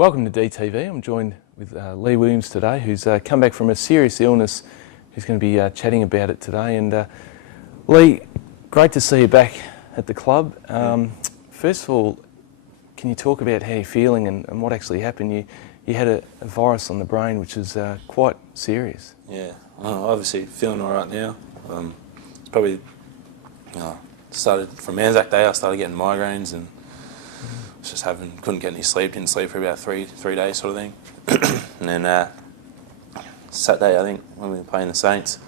Welcome to DTV. I'm joined with Leigh Williams today, who's come back from a serious illness, who's going to be chatting about it today. And Leigh, great to see you back at the club. First of all, can you talk about how you're feeling and what actually happened? You had a virus on the brain, which is quite serious. Yeah, obviously feeling all right now. It's probably started from Anzac Day. I started getting migraines and just couldn't get any sleep. Didn't sleep for about three days, sort of thing. And then Saturday, I think, when we were playing the Saints,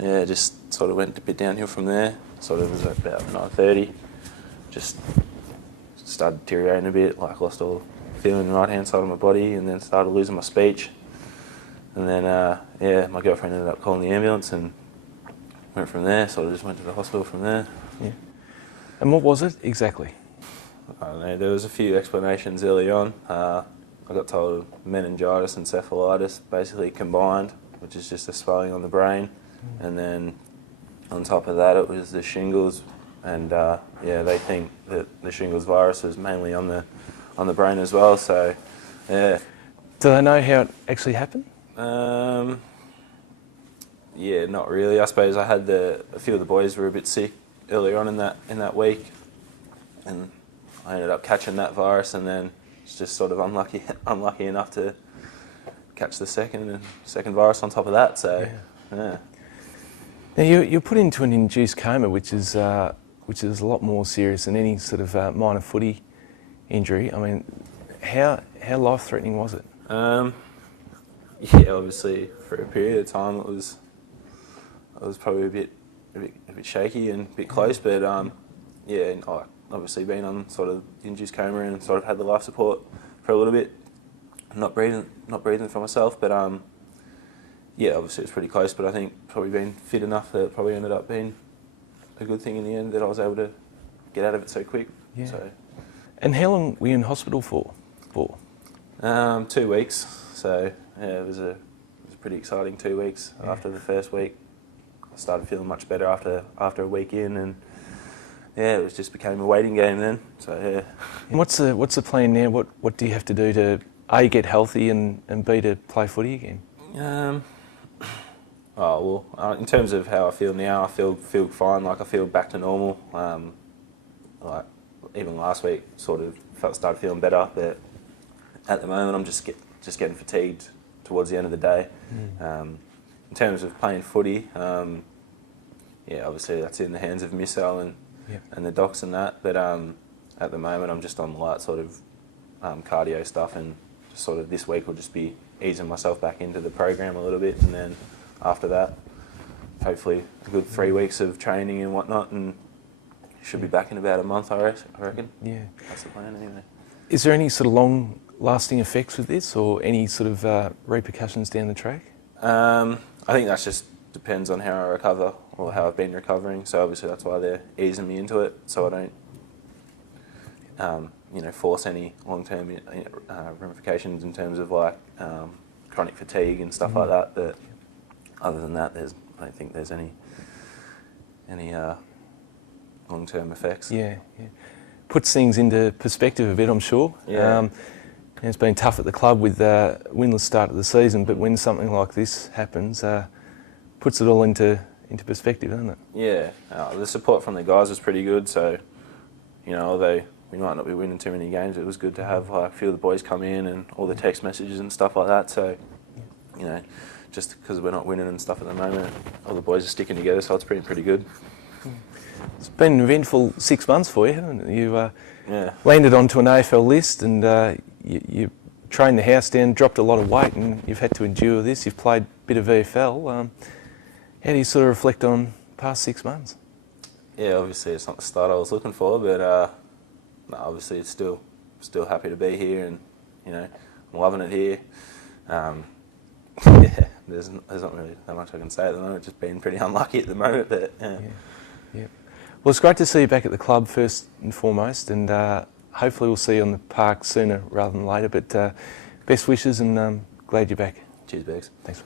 yeah, just sort of went a bit downhill from there. Sort of was at about 9:30. Just started deteriorating a bit. Like lost all feeling in the right hand side of my body, and then started losing my speech. And then yeah, my girlfriend ended up calling the ambulance and went from there. Sort of just went to the hospital from there. Yeah. And what was it exactly? I don't know, there was a few explanations early on. I got told meningitis and encephalitis basically combined, which is just a swelling on the brain. And then on top of that it was the shingles, and yeah, they think that the shingles virus was mainly on the brain as well, so yeah. Do they know how it actually happened? Yeah, not really. I suppose I had a few of the boys were a bit sick earlier on in that week, and I ended up catching that virus, and then it's just sort of unlucky enough to catch the second virus on top of that. So yeah. Now you're put into an induced coma, which is a lot more serious than any sort of minor footy injury. I mean, how life-threatening was it? Yeah, obviously for a period of time it was probably a bit shaky and a bit close, but yeah, obviously been on sort of induced coma and sort of had the life support for a little bit. Not breathing for myself, but yeah, obviously it's pretty close. But I think probably been fit enough that it probably ended up being a good thing in the end that I was able to get out of it so quick. Yeah. So. And how long were you in hospital for? 2 weeks. So yeah, it was a pretty exciting 2 weeks. Yeah. After the first week, I started feeling much better after a week in, and yeah, it just became a waiting game then. So yeah. And what's the plan now? What do you have to do to A, get healthy, and B, to play footy again? Oh well, in terms of how I feel now, I feel fine. Like I feel back to normal. Like even last week, sort of started feeling better, but at the moment I'm just getting fatigued towards the end of the day. In terms of playing footy, yeah, obviously that's in the hands of Missel and the docs and that. But at the moment I'm just on light sort of cardio stuff, and just sort of this week will just be easing myself back into the program a little bit, and then after that, hopefully a good 3 weeks of training and whatnot, and should be back in about a month, I reckon. Yeah. That's the plan anyway. Is there any sort of long-lasting effects with this, or any sort of repercussions down the track? I think that just depends on how I recover, or how I've been recovering. So obviously that's why they're easing me into it, so I don't force any long-term ramifications in terms of like chronic fatigue and stuff like that. But other than that, I don't think there's any long-term effects. Yeah. Puts things into perspective a bit, I'm sure. Yeah. It's been tough at the club with winless start of the season, but when something like this happens, puts it all into perspective, doesn't it? Yeah. The support from the guys was pretty good. So, although we might not be winning too many games, it was good to have like a few of the boys come in and all the text messages and stuff like that. So, just because we're not winning and stuff at the moment, all the boys are sticking together, so it's pretty good. It's been an eventful 6 months for you, haven't it? You landed onto an AFL list, and you trained the house down, dropped a lot of weight, and you've had to endure this. You've played a bit of VFL. How do you sort of reflect on the past 6 months? Yeah, obviously it's not the start I was looking for, but no, obviously it's still happy to be here, and I'm loving it here. Yeah, there's not really that much I can say at the moment. Just being pretty unlucky at the moment, but yeah. Well, it's great to see you back at the club first and foremost, and hopefully we'll see you on the park sooner rather than later. But best wishes, and glad you're back. Cheers, Bex. Thanks.